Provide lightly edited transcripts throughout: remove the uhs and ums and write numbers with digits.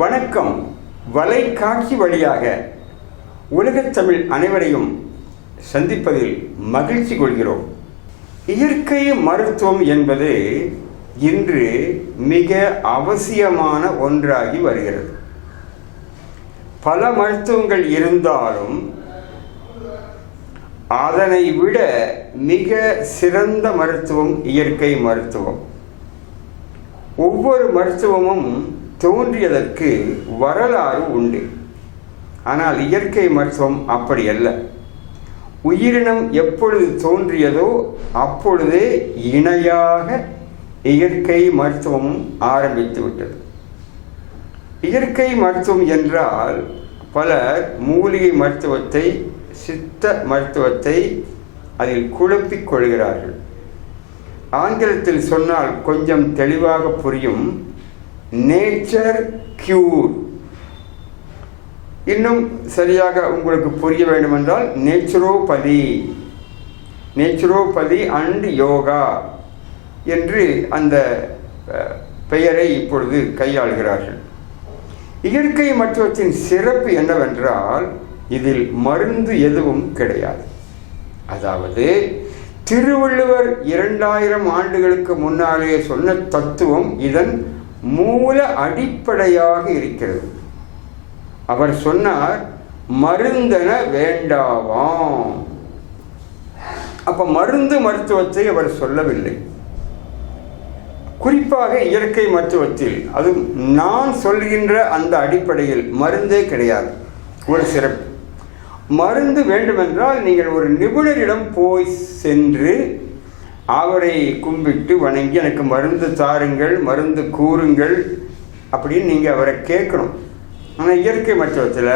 வணக்கம். வலைக்காட்சி வழியாக உலகத் தமிழ் அனைவரையும் சந்திப்பதில் மகிழ்ச்சி கொள்கிறோம். இயற்கை மருத்துவம் என்பது இன்று மிக அவசியமான ஒன்றாகி வருகிறது. பல மருத்துவங்கள் இருந்தாலும் அதனை விட மிக சிறந்த மருத்துவம் இயற்கை மருத்துவம். ஒவ்வொரு மருத்துவமும் தோன்றியதற்கு வரலாறு உண்டு. ஆனால் இயற்கை மருத்துவம் அப்படி அல்ல. உயிரினம் எப்பொழுது தோன்றியதோ அப்பொழுதே இணையாக இயற்கை மருத்துவமும் ஆரம்பித்து விட்டது. இயற்கை மருத்துவம் என்றால் பலர் மூலிகை மருத்துவத்தை, சித்த மருத்துவத்தை அதில் குழப்பிக் கொள்கிறார்கள். ஆங்கிலத்தில் சொன்னால் கொஞ்சம் தெளிவாக புரியும். Nature cure. இன்னும் சரியாக உங்களுக்கு புரிய வேண்டுமென்றால் நேச்சுரோபதி அண்ட் யோகா என்று அந்த பெயரை இப்பொழுது கையாளுகிறார்கள். இயற்கை மருத்துவத்தின் சிறப்பு என்னவென்றால் இதில் மருந்து எதுவும் கிடையாது. அதாவது திருவள்ளுவர் 2000 ஆண்டுகளுக்கு முன்னாலே சொன்ன தத்துவம் இதன் மூல அடிப்படையாக இருக்கிறது. அவர் சொன்னார், மருந்தென வேண்டாவாம். அப்ப மருந்து மருத்துவத்தை அவர் சொல்லவில்லை. குறிப்பாக இயற்கை மருத்துவத்தில், அதுவும் நான் சொல்கின்ற அந்த அடிப்படையில் மருந்தே கிடையாது. ஒரு சிறப்பு. மருந்து வேண்டுமென்றால் நீங்கள் ஒரு நிபுணரிடம் போய் சென்று அவரை கும்பிட்டு வணங்கி எனக்கு மருந்து தாருங்கள், மருந்து கூறுங்கள் அப்படின்னு நீங்கள் அவரை கேட்கணும். ஆனால் இயற்கை மருத்துவத்தில்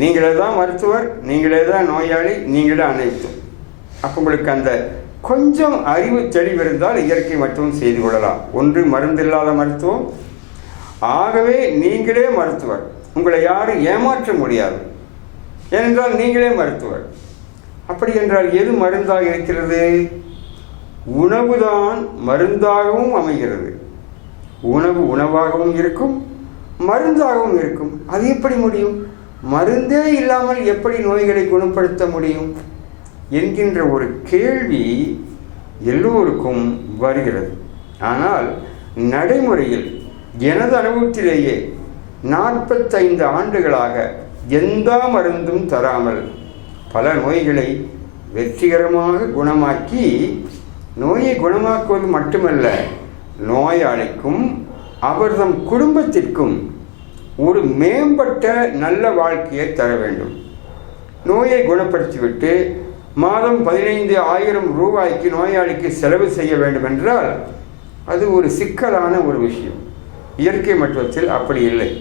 நீங்களே தான் மருத்துவர், நீங்களே தான் நோயாளி, நீங்களே அனைத்தும். அப்போ உங்களுக்கு அந்த கொஞ்சம் அறிவு தெளிவு இருந்தால் இயற்கை மருத்துவம் செய்து கொள்ளலாம். ஒன்று மருந்து இல்லாத மருத்துவம். ஆகவே நீங்களே மருத்துவர், உங்களை யாரும் ஏமாற்ற முடியாது. ஏனென்றால் நீங்களே மருத்துவர். அப்படி என்றால் எது மருந்தாக இருக்கிறது? உணவுதான் மருந்தாகவும் அமைகிறது. உணவு உணவாகவும் இருக்கும், மருந்தாகவும் இருக்கும். அது எப்படி முடியும்? மருந்தே இல்லாமல் எப்படி நோய்களை குணப்படுத்த முடியும் என்கின்ற ஒரு கேள்வி எல்லோருக்கும் வருகிறது. ஆனால் நடைமுறையில் எனது அனுபவத்திலேயே 45 ஆண்டுகளாக எந்த மருந்தும் தராமல் பல நோய்களை வெற்றிகரமாக குணமாக்கி, நோயை குணமாக்குவது மட்டுமல்ல, நோயாளிக்கும் அவர்தம் குடும்பத்திற்கும் ஒரு மேம்பட்ட நல்ல வாழ்க்கையை தர வேண்டும். நோயை குணப்படுத்திவிட்டு மாதம் 15,000 ரூபாய்க்கு நோயாளிக்கு செலவு செய்ய வேண்டும் என்றால் அது ஒரு சிக்கலான ஒரு விஷயம். இயற்கை மருத்துவத்தில் அப்படி இல்லை.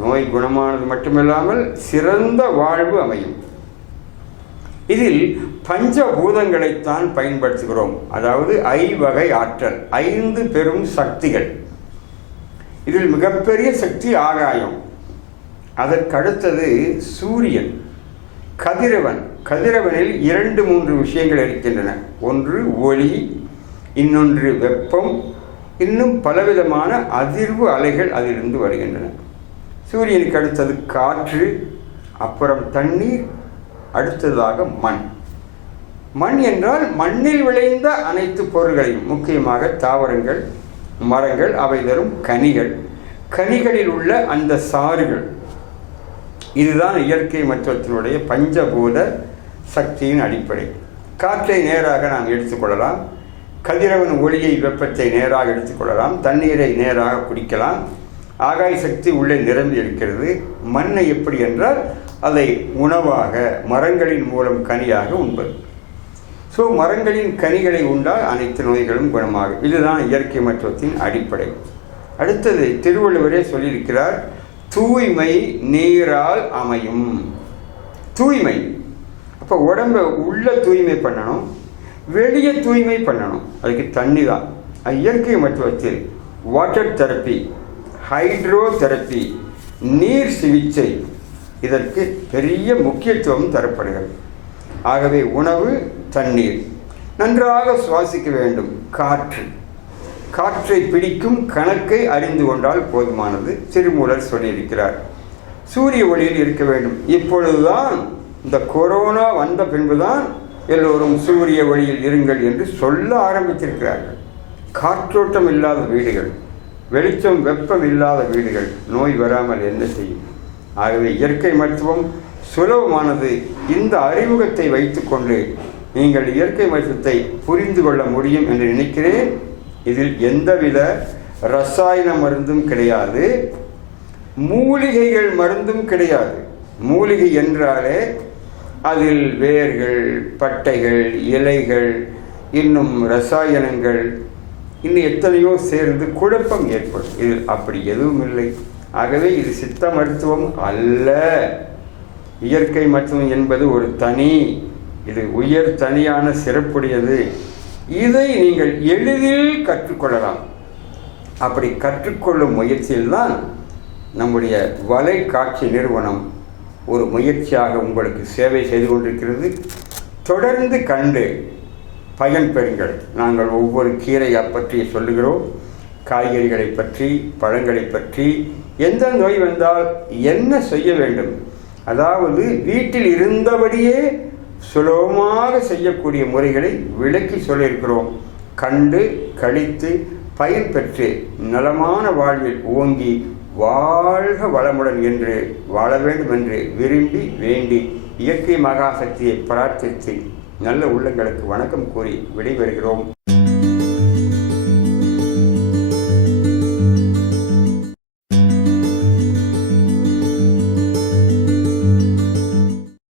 நோய் குணமானது மட்டுமில்லாமல் சிறந்த வாழ்வு அமையும். இதில் பஞ்சபூதங்களைத்தான் பயன்படுத்துகிறோம். அதாவது ஐவகை ஆற்றல், 5 பெரும் சக்திகள். இதில் மிகப்பெரிய சக்தி ஆகாயம். அதற்கடுத்தது சூரியன், கதிரவன். கதிரவனில் 2-3 விஷயங்கள் இருக்கின்றன. ஒன்று ஒளி, இன்னொன்று வெப்பம், இன்னும் பலவிதமான அதிர்வு அலைகள் அதிலிருந்து வருகின்றன. சூரியனுக்கு அடுத்தது காற்று, அப்புறம் தண்ணீர், அடுத்ததாக மண். மண் என்றால் மண்ணில் விளைந்த அனைத்து பொருள்களையும், முக்கியமாக தாவரங்கள், மரங்கள், அவை தரும் கனிகள், கனிகளில் உள்ள அந்த சாறுகள். இதுதான் இயற்கை மருத்துவத்தினுடைய பஞ்சபூத சக்தியின் அடிப்படை. காற்றை நேராக நாம் எடுத்துக்கொள்ளலாம், கதிரவன் ஒளியை, வெப்பத்தை நேராக எடுத்துக்கொள்ளலாம், தண்ணீரை நேராக குடிக்கலாம். ஆகாய சக்தி உள்ளே நிரம்பி இருக்கிறது. மண்ணை எப்படி என்றால் அதை உணவாக, மரங்களின் மூலம் கனியாக உண்பது. ஸோ மரங்களின் கனிகளை உண்டால் அனைத்து நோய்களும் குணமாகும். இதுதான் இயற்கை மருத்துவத்தின் அடிப்படை. அடுத்தது திருவள்ளுவரே சொல்லியிருக்கிறார், தூய்மை நீரால் அமையும். தூய்மை, அப்போ உடம்பை உள்ள தூய்மை பண்ணணும், வெளியே தூய்மை பண்ணணும். அதுக்கு தண்ணி தான். இயற்கை மருத்துவத்தில் வாட்டர் தெரப்பி, ஹைட்ரோ தெரப்பி, நீர் சிகிச்சை, இதற்கு பெரிய முக்கியத்துவம் தரப்படுகிறது. ஆகவே உணவு, தண்ணீர், நன்றாக சுவாசிக்க வேண்டும், காற்று. காற்றை பிடிக்கும் கணக்கை அறிந்து கொண்டால் போதுமானது. திருமூலர் சொல்லியிருக்கிறார். சூரிய ஒளியில் இருக்க வேண்டும். இப்பொழுதுதான் இந்த கொரோனா வந்த பின்புதான் எல்லோரும் சூரிய ஒளியில் இருங்கள் என்று சொல்ல ஆரம்பித்திருக்கிறார்கள். காற்றோட்டம் இல்லாத வீடுகள், வெளிச்சம் வெப்பம் இல்லாத வீடுகள் நோய் வராமல் என்ன செய்யும்? ஆகவே இயற்கை மருத்துவம் சுலபமானது. இந்த அறிமுகத்தை வைத்துக்கொண்டு நீங்கள் இயற்கை மருத்துவத்தை புரிந்து கொள்ள முடியும் என்று நினைக்கிறேன். இதில் எந்தவித ரசாயன மருந்தும் கிடையாது, மூலிகைகள் மருந்தும் கிடையாது. மூலிகை என்றாலே அதில் வேர்கள், பட்டைகள், இலைகள், இன்னும் ரசாயனங்கள், இன்னும் எத்தனையோ சேர்ந்து குழப்பம் ஏற்படும். இதில் அப்படி எதுவும் இல்லை. ஆகவே இது சித்த மருத்துவம் அல்ல. இயற்கை மருத்துவம் என்பது ஒரு தனி, இது உயர் தனியான சிறப்புடையது. இதை நீங்கள் எளிதில் கற்றுக்கொள்ளலாம். அப்படி கற்றுக்கொள்ளும் முயற்சியில்தான் நம்முடைய வலைக்காட்சி நிறுவனம் ஒரு முயற்சியாக உங்களுக்கு சேவை செய்து கொண்டிருக்கிறது. தொடர்ந்து கண்டு பயன்பெறுங்கள். நாங்கள் ஒவ்வொரு கீரையை பற்றி சொல்லுகிறோம், காய்கறிகளை பற்றி, பழங்களை பற்றி, எந்த நோய் வந்தால் என்ன செய்ய வேண்டும், அதாவது வீட்டில் இருந்தபடியே சுலபமாக செய்யக்கூடிய முறைகளை விளக்கி சொல்லியிருக்கிறோம். கண்டு கழித்து பயன்பெற்று நலமான வாழ்வில் ஓங்கி வாழ்க வளமுடன் என்று வாழ வேண்டும் என்று விரும்பி வேண்டி இயற்கை மகாசக்தியை பிரார்த்தித்து நல்ல உள்ளங்களுக்கு வணக்கம் கூறி விடைபெறுகிறோம்.